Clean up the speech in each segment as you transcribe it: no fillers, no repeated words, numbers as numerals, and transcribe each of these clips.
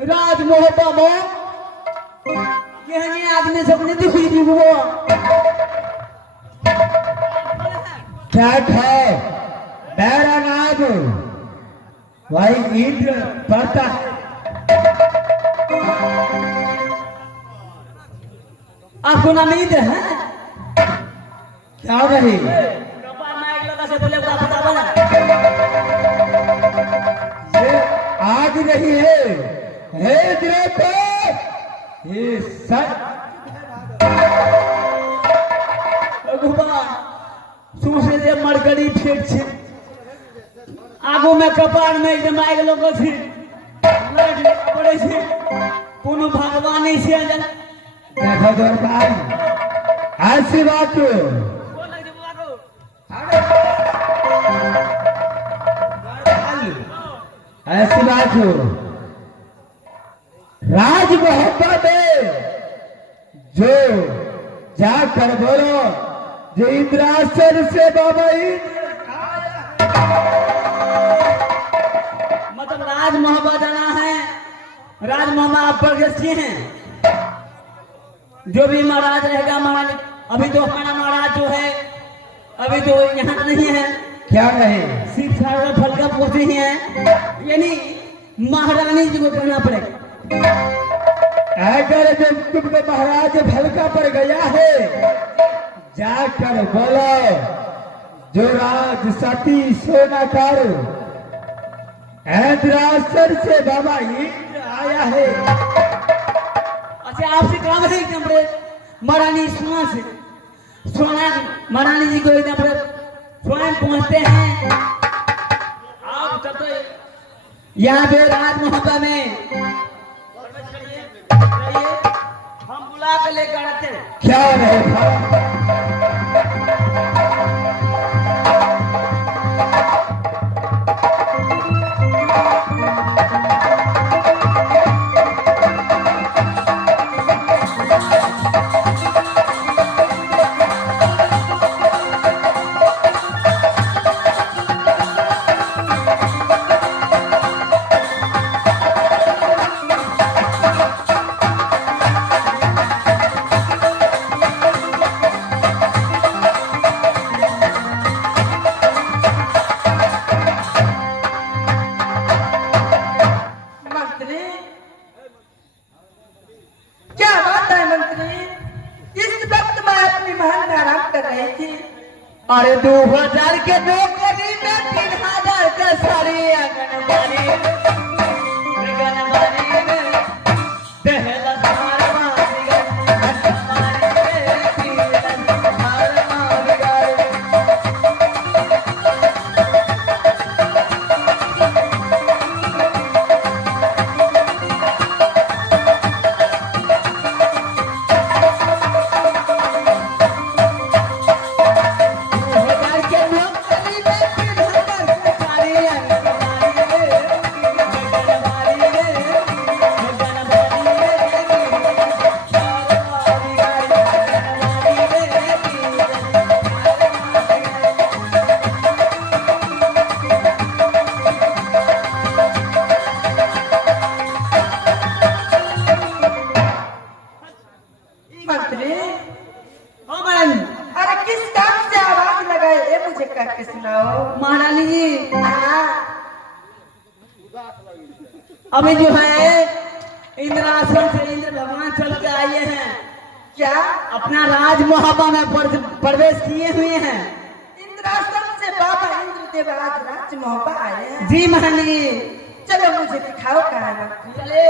राज मोहब्बा मो ये आदमी सबने दिखी दी वो क्या है मेरा नाम भाई इंद्र पड़ता है। आपको नाम इंद्र है क्या रही कपाल माइक लगा से बोले बता ना ये आग नहीं है द्रौपदी ये सर भगवान सुसे जे मरगड़ी फेंक छे आगो में कपार में एकदम आग लगो छे लड़ पड़े छे कोनो भगवान नहीं से जन देखो द्रौपदी ऐसी बात ऐसी बात हो राज मोहब्बत जो जाकर बोलो जो इंद्रासन से बाबा मतलब राज मोहब्बत जाना है राज मोहब्बत आप परदेसी हैं जो भी महाराज रहेगा महाराज अभी तो हमारा महाराज जो है अभी तो यहाँ नहीं है क्या नहीं सिर्फ सारा फल का पोते ही है यानी महारानी जी को कहना पड़ेगा अगर जब तुमको महाराज भलका पर गया है जाकर बोलो जो राज सती सोना कर इंद्रासन से बाबा इंद्र आया है। अच्छा आपसे काम है एकदम बड़े महारानी सोना से सोना महारानी जी को एकदम बड़े स्वयं पहुंचते हैं आप तब तो यहाँ पे राज मोहब्बा में हम बुला के लेकर आते हैं क्या है अरे 2000 के नौकरी में 3000 का साड़ी आंगनबाड़ी में दहला सारा महारानी जी अभी जो है इंद्रासन से इंद्र भगवान चल के आए हैं क्या अपना राज मोहब्बा में प्रवेश किए हुए हैं इंद्रासन से बाबा इंद्र देवराज राज मोहब्बा आए हैं जी महारानी जी चलो मुझे दिखाओ कहाँ है चले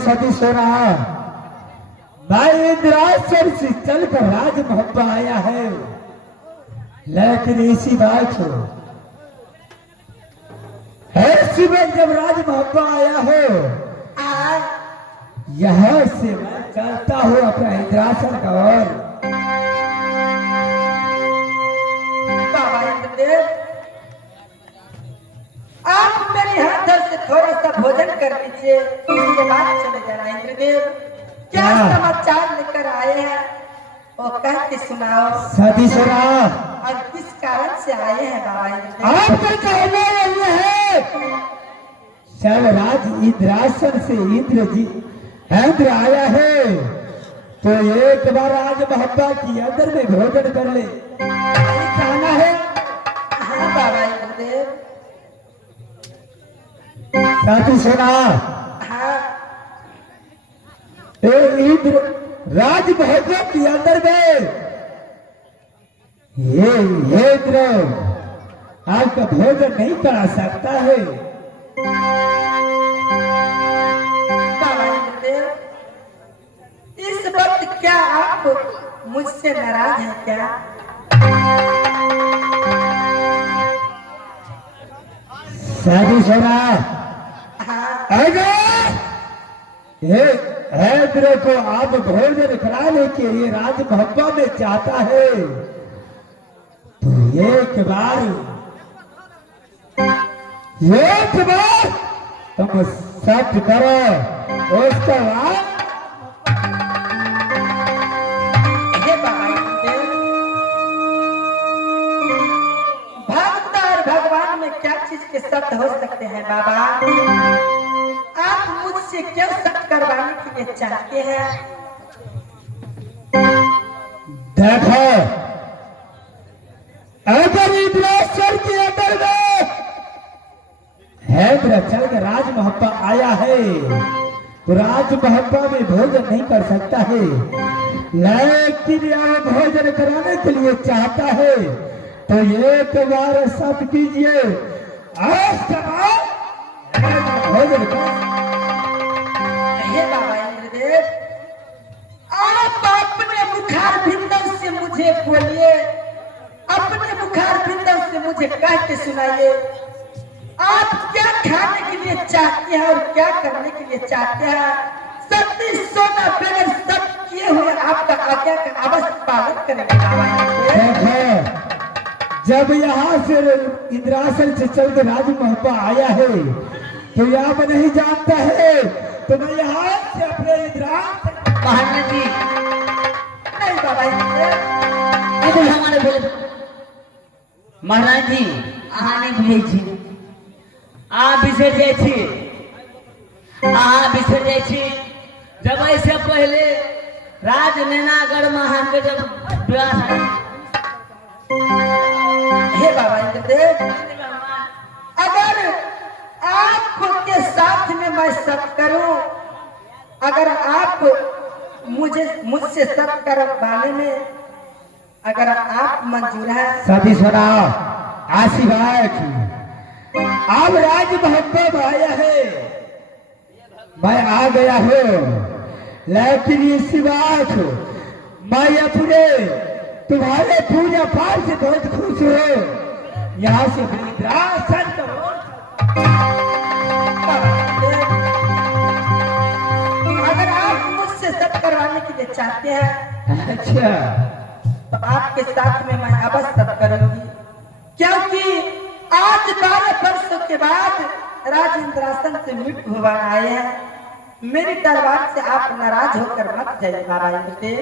सती सोना, मैं इंद्रासन से चलकर राज मोहब्बा आया है, लेकिन इसी बात हो ऐसी में जब राज मोहब्बा आया हो, यहाँ से मैं चलता हूँ अपना इंद्रासन का ओर। बाबा इंद्रदेव, आप मेरे हाथों से थोड़ा सा भोजन कर लीजिए, उसके बाद चले जाना। इंद्रदेव, क्या समाचार लेकर आए हैं वो कह के सुनाओ। सती सोना, और किस कारण से आए हैं बाबा इंद्रदेव? आपका कहना यही है, चल राज इंद्रासन से इंद्र आया है, तो एक बार आज मोहब्बा की अंदर में भोजन कर ले, कहना है। हाँ बाबा इंद्रदेव। साथी सुना, हाँ इंद्र राज मोहब्बा की अंदर में ये इंद्र आपका भोजन नहीं करा सकता है। बाबा इंद्रदेव, इस वक्त क्या आप मुझसे नाराज हैं क्या? साधु सोना, हाँ अगर इंद्र को आप भोजन कराने के लिए राज मोहब्बा में चाहता है, तो एक बार तुम सत्य करो, उसके बाद हे बाबा इंद्रदेव, भक्त और भगवान में क्या चीज के सत्य हो सकते हैं बाबा? आप मुझसे क्यों सत्य करवाने के लिए चाहते हैं? देखो, अगर इंद्रासन के अंदर में इंद्र चल के राज मोहब्बा आया है, तो राज मोहब्बा में भोजन नहीं कर सकता है, लेकिन यहाँ भोजन कराने के लिए चाहता है, तो एक बार सब कीजिए, आज के बाद भोजन कर। हे बाबा इंद्रदेव, आप अपने मुखार बिंदु से मुझे बोलिए, अपने मुखार बिंदु से मुझे कह के सुनाइए, आप क्या खाने के लिए चाहते हैं और क्या करने के लिए चाहते हैं? सती सोना बगैर सब किए हुए आपका आज्ञा का अवश्य पालन करेंगे बाबा इंद्रदेव। देखो, जब यहाँ से इंद्रासन से चल के राज मोहब्बा आया है, तो यहाँ पर नहीं जानता है, तो मैं यहाँ से अपने इंद्रासन महाराज जी, नहीं बाबा इंद्रदेव, अभी हमारे बोले महाराज जी अहाँ नहीं भूलै छी, अहाँ बिसरि जाइ छी, अहाँ बिसरि जाइ छी। जब ऐसे पहले राजनैनागढ़ में अहाँके जब विवाह हे बाबा इंद्रदेव, अगर आपके साथ में मैं सत्य करूं, अगर आप मुझसे सत्य करवाने में अगर आप मंजूर है। सभी सुना, आशीर्वाद अब राज मोहब्बा में आया है, मैं आ गया हूँ, लेकिन इसी बात मैं अपने तुम्हारे पूजा पाठ से बहुत खुश हूँ। यहाँ से इंद्रासन करो। अगर आप मुझसे सत्य करवाने के लिए चाहते हैं, अच्छा, तो आपके साथ में मैं अवश्य सत्य करूंगी, क्योंकि आज 12 वर्षों के बाद राज इंद्रासन से मृत्यु हुआ आए हैं। मेरी दरबार से आप नाराज होकर मत जाइए बाबा इंद्रदेव।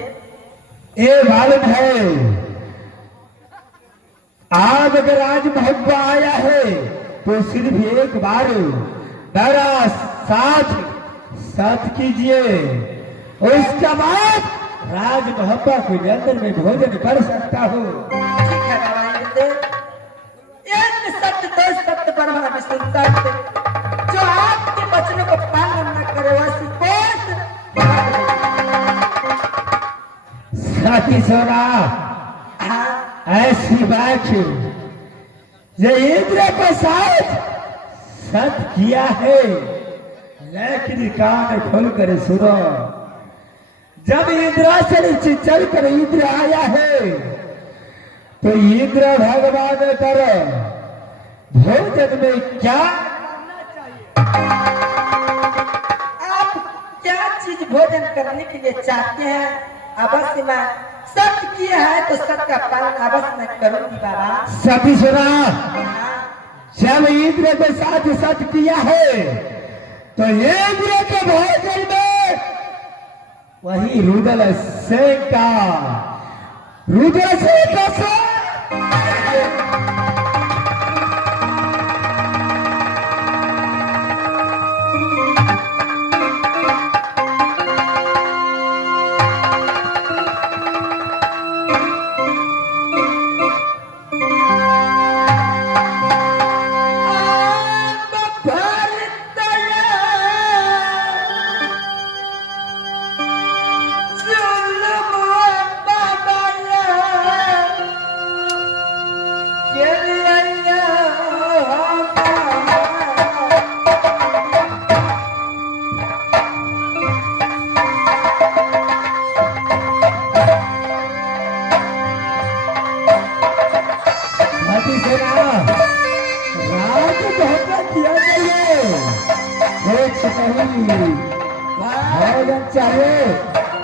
ये मालूम है, आप अगर राज मोहब्बा आया है, तो सिर्फ एक बार मेरा साथ कीजिए, उसके बाद राज मोहब्बा के अंदर में भोजन कर सकता हूँ। ठीक है बाबा इंद्रदेव, एक सत्य दो सत्य पर मैं विश्वास करते, जो आपके वचनों को पालन न करे वैसी कोस साथी सोना, हाँ ऐसी बात जो इंद्र के साथ सत्य किया है, लेकिन कान खोल कर सुनो, जब इंद्रासन से चल कर इंद्र आया है तो इंद्र भगवान कर भोजन में क्या आप क्या चीज भोजन करने के लिए चाहते हैं? अवश्य मैं सत्य किया है तो सत्य का पालन अवश्य मैं करूंगी बाबा। सभी सुना, हाँ, जब इंद्र के साथ सत्य किया है तो इंद्र के भोजन में वही रुदल से का रुदल से चाहिए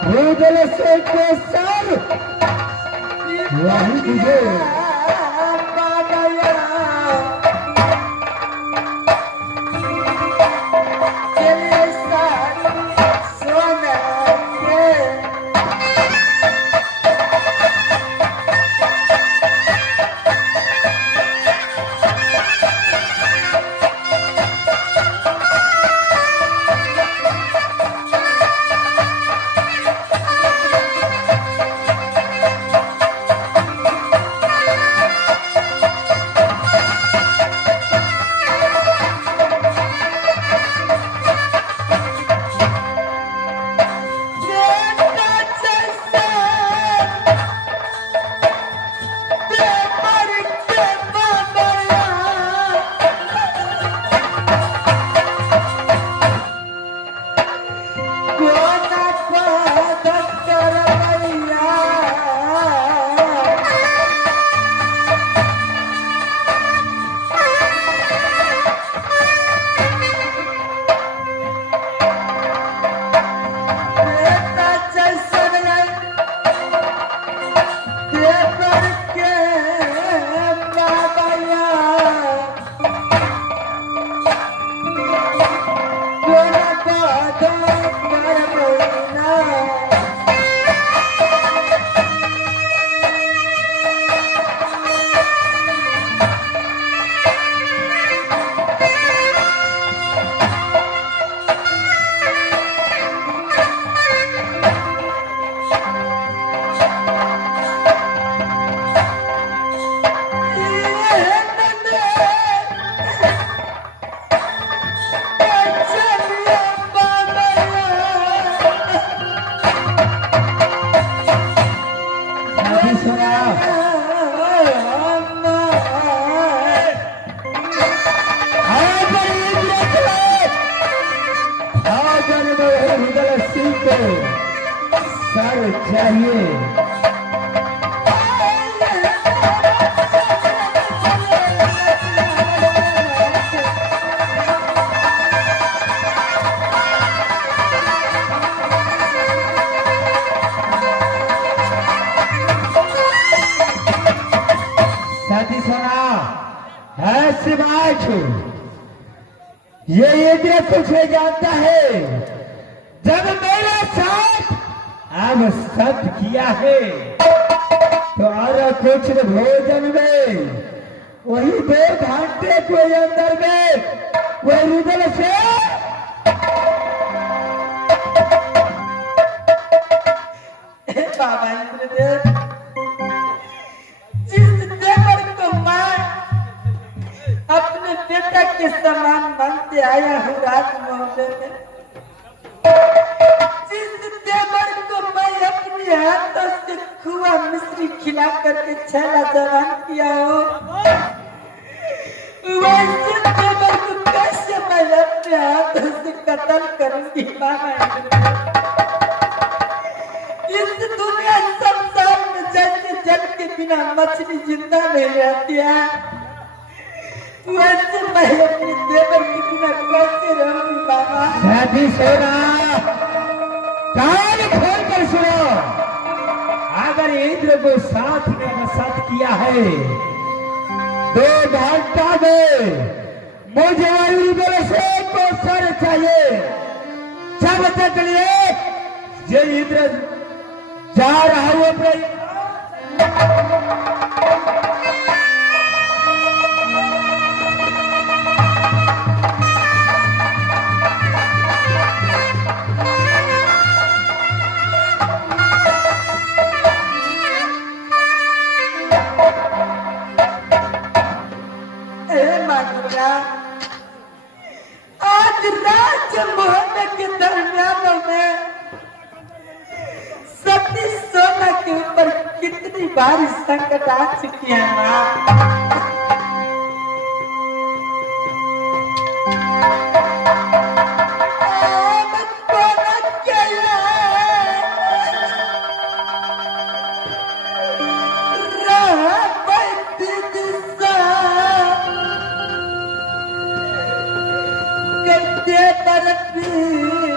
रुदल से के सर वही तुझे सर चाहिए साथी सुना है शिवाज ये इंद्र कुछ नहीं जानता है। जब मेरे साथ अब सत्य किया है तो और कुछ भोजन में वही 2 घंटे के अंदर में वही रुदल से बाबा इंद्रदेव, जिस देवर को मैं अपने बेटा के समान मानते आया हूँ राजमहल में, जिस देवर को मैं अपने हाथों से खुआ मिश्री खिला करके छैला जवान किया हो, वैसे देवर को कैसे मैं अपने हाथों से कत्ल करूंगी बाबा इस दुनिया संसार में जैसे जल के बिना मछली जिंदा नहीं रहती है वैसे मैं अपने देवर के बिना कैसे रहूंगी बाबा। साथी सोना कान खोल कर सुनो, अगर इंद्र को साथ में अगर साथ किया है 2 घंटा में मुझे इंद्र से को सर चाहिए। जब तक लिए ये इंद्र जा रहा हूं अपने आज राज्य मोहल्ले के दरमियानों में सती सोना के ऊपर कितनी भारी संकट आ चुकी है माँ। करते बरती